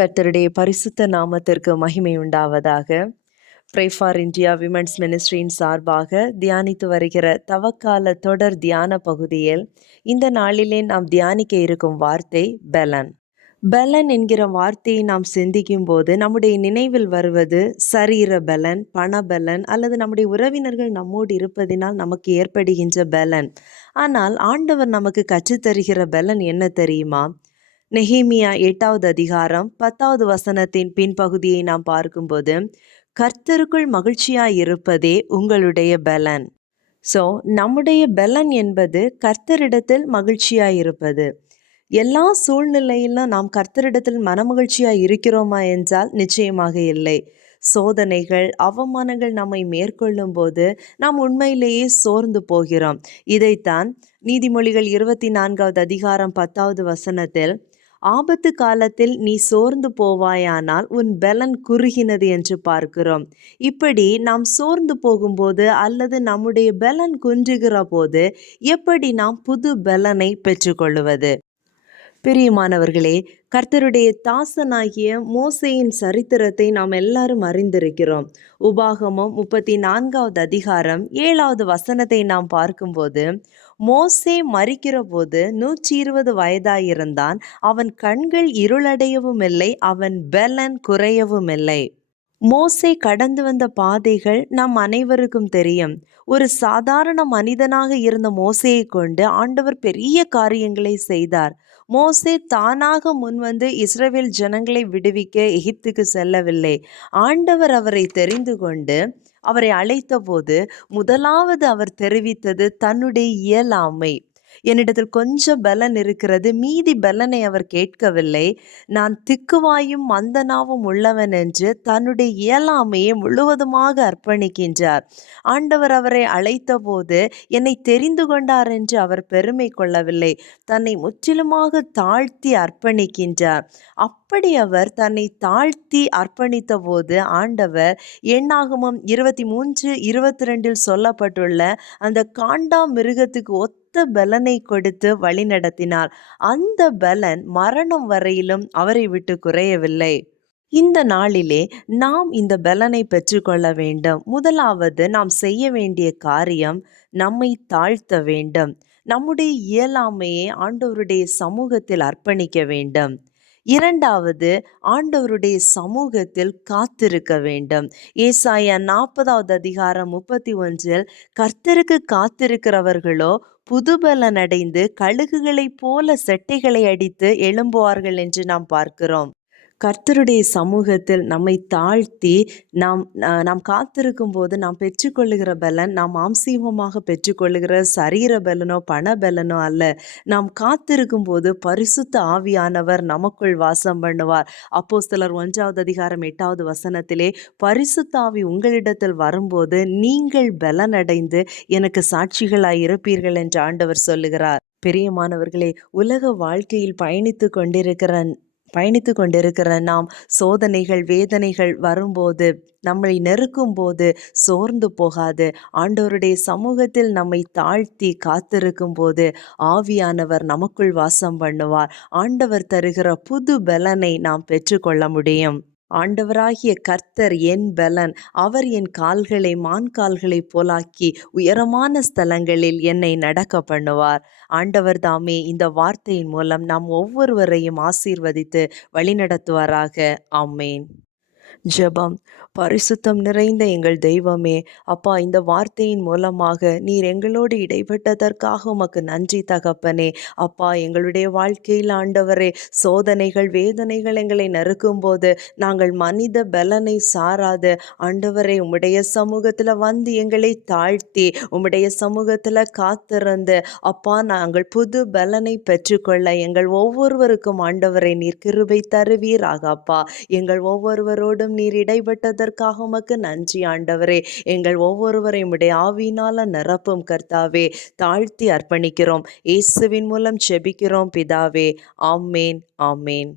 கர்த்தருடைய பரிசுத்த நாமத்திற்கு மகிமை உண்டாவதாக. ப்ரே ஃபார் இந்தியா விமென்ஸ் மினிஸ்ட்ரியின் சார்பாக தியானித்து வருகிற தவக்கால தொடர் தியான பகுதியில் இந்த நாளிலே நாம் தியானிக்க இருக்கும் வார்த்தை பெலன். பெலன் என்கிற வார்த்தையை நாம் சிந்திக்கும் போது நம்முடைய நினைவில் வருவது சரீர பலன், பணபலன் அல்லது நம்முடைய உறவினர்கள் நம்மோடு இருப்பதினால் நமக்கு ஏற்படுகின்ற பலன். ஆனால் ஆண்டவர் நமக்கு கற்றுத்தருகிற பலன் என்ன தெரியுமா? நெகேமியா 8வது அதிகாரம் 10வது வசனத்தின் பின்பகுதியை நாம் பார்க்கும்போது, கர்த்தருக்குள் மகிழ்ச்சியாயிருப்பதே உங்களுடைய பலன். ஸோ நம்முடைய பலன் என்பது கர்த்தரிடத்தில் மகிழ்ச்சியாயிருப்பது. எல்லா சூழ்நிலையிலும் நாம் கர்த்தரிடத்தில் மனமகிழ்ச்சியாக இருக்கிறோமா என்றால் நிச்சயமாக இல்லை. சோதனைகள், அவமானங்கள் நம்மை மேற்கொள்ளும் போது நாம் உண்மையிலேயே சோர்ந்து போகிறோம். இதைத்தான் நீதிமொழிகள் 24வது அதிகாரம் 10வது வசனத்தில், ஆபத்து காலத்தில் நீ சோர்ந்து போவாயானால் உன் பலன் குறுகினது என்று பார்க்கிறோம். இப்படி நாம் சோர்ந்து போகும்போது அல்லது நம்முடைய பலன் குன்றுகிற போது எப்படி நாம் புது பலனை பெற்றுக்கொள்வது? பிரியமானவர்களே, கர்த்தருடைய தாசனாகிய மோசேயின் சரித்திரத்தை நாம் எல்லாரும் அறிந்திருக்கிறோம். உபாகமம் 34வது அதிகாரம் 7வது வசனத்தை நாம் பார்க்கும்போது, மோசே மரிக்கிற போது 120 வயதாயிருந்தான். அவன் கண்கள் இருளடையவும் இல்லை, அவன் பலன் குறையவும் இல்லை. மோசே கடந்து வந்த பாதைகள் நம் அனைவருக்கும் தெரியும். ஒரு சாதாரண மனிதனாக இருந்த மோசேயை கொண்டு ஆண்டவர் பெரிய காரியங்களை செய்தார். மோசே தானாக முன்வந்து இஸ்ரவேல் ஜனங்களை விடுவிக்க எகிப்துக்கு செல்லவில்லை. ஆண்டவர் அவரை தெரிந்து கொண்டு அவரை அழைத்த போது முதலாவது அவர் தெரிவித்தது தன்னுடைய இயலாமை. என்னிடத்தில் கொஞ்சம் பலன் இருக்கிறது, மீதி பலனை அவர் கேட்கவில்லை. நான் திக்குவாயும் மந்தனாவும் உள்ளவன் என்று தன்னுடைய இயலாமையை முழுவதுமாக அர்ப்பணிக்கின்றார். ஆண்டவர் அவரை அழைத்த போது என்னை தெரிந்து கொண்டார் என்று அவர் பெருமை கொள்ளவில்லை. தன்னை முற்றிலுமாக தாழ்த்தி அர்ப்பணிக்கின்றார். அப்படி அவர் தன்னை தாழ்த்தி அர்ப்பணித்த போது ஆண்டவர் எண்ணாகமம் 23:22 சொல்லப்பட்டுள்ள அந்த காண்டா மிருகத்துக்கு ஒத்த பலனை கொடுத்து வழி நடத்தினார். அந்த பலன் மரணம் வரையிலும் அவரை விட்டு குறையவில்லை. இந்த நாளிலே நாம் இந்த பலனை பெற்றுக்கொள்ள வேண்டும். முதலாவது நாம் செய்ய வேண்டிய காரியம் நம்மை தாழ்த்த வேண்டும். நம்முடைய இயலாமையை ஆண்டவருடைய சமூகத்தில் அர்ப்பணிக்க வேண்டும். இரண்டாவது, ஆண்டவருடைய சமூகத்தில் காத்திருக்க வேண்டும். ஏசாயா 40வது அதிகாரம் 31, கர்த்தருக்கு காத்திருக்கிறவர்களோ புதுபலன் அடைந்து கழுகுகளைப் போல செட்டைகளை அடித்து எழும்புவார்கள் என்று நாம் பார்க்கிறோம். கர்த்தருடைய சமூகத்தில் நம்மை தாழ்த்தி நாம் காத்திருக்கும் போது நாம் பெற்றுக்கொள்ளுகிற பலன் நாம் மாம்சீகமாக பெற்றுக்கொள்ளுகிற சரீர பலனோ பண பலனோ அல்ல. நாம் காத்திருக்கும் போது பரிசுத்த ஆவியானவர் நமக்குள் வாசம் பண்ணுவார். அப்போஸ்தலர் 1வது அதிகாரம் 8வது வசனத்திலே, பரிசுத்த ஆவி உங்களிடத்தில் வரும்போது நீங்கள் பலனடைந்து எனக்கு சாட்சிகளாய் இருப்பீர்கள் என்று ஆண்டவர் சொல்லுகிறார். பிரியமானவர்களே, உலக வாழ்க்கையில் பயணித்து கொண்டிருக்கிற நாம் சோதனைகள், வேதனைகள் வரும்போது, நம்மை நெருக்கும் போது சோர்ந்து போகாது. ஆண்டவருடைய சமூகத்தில் நம்மை தாழ்த்தி காத்திருக்கும் போது ஆவியானவர் நமக்குள் வாசம் பண்ணுவார். ஆண்டவர் தருகிற புது பலனை நாம் பெற்றுக்கொள்ள முடியும். ஆண்டவராகிய கர்த்தர் என் பலன், அவர் என் கால்களை மான்கால்களைப் போலாக்கி உயரமான ஸ்தலங்களில் என்னை நடக்க பண்ணுவார். ஆண்டவர் தாமே இந்த வார்த்தையின் மூலம் நாம் ஒவ்வொருவரையும் ஆசீர்வதித்து வழிநடத்துவாராக. ஆமேன். ஜெபம். பரிசுத்தம் நிறைந்த எங்கள் தெய்வமே, அப்பா, இந்த வார்த்தையின் மூலமாக நீர் எங்களோடு இடைப்பட்டதற்காக உமக்கு நன்றி தகப்பனே. அப்பா, எங்களுடைய வாழ்க்கையில் ஆண்டவரே சோதனைகள், வேதனைகள் எங்களை நெருக்கும் போது நாங்கள் மனித பலனை சாராது ஆண்டவரே உம்முடைய சமூகத்தில் வந்து எங்களை தாழ்த்தி உம்முடைய சமூகத்தில் காத்திருந்து அப்பா நாங்கள் புது பலனை பெற்றுக்கொள்ள எங்கள் ஒவ்வொருவருக்கும் ஆண்டவரை நீர் கிருபை தருவீராக. அப்பா, எங்கள் ஒவ்வொருவரோடும் நீர் இடைப்பட்டதற்காக உமக்கு நன்றி ஆண்டவரே. எங்கள் ஒவ்வொருவரையும் உடைய ஆவியினால நிரப்பும் கர்த்தாவே. தாழ்த்தி அர்ப்பணிக்கிறோம். இயேசுவின் மூலம் ஜெபிக்கிறோம் பிதாவே. ஆமேன், ஆமேன்.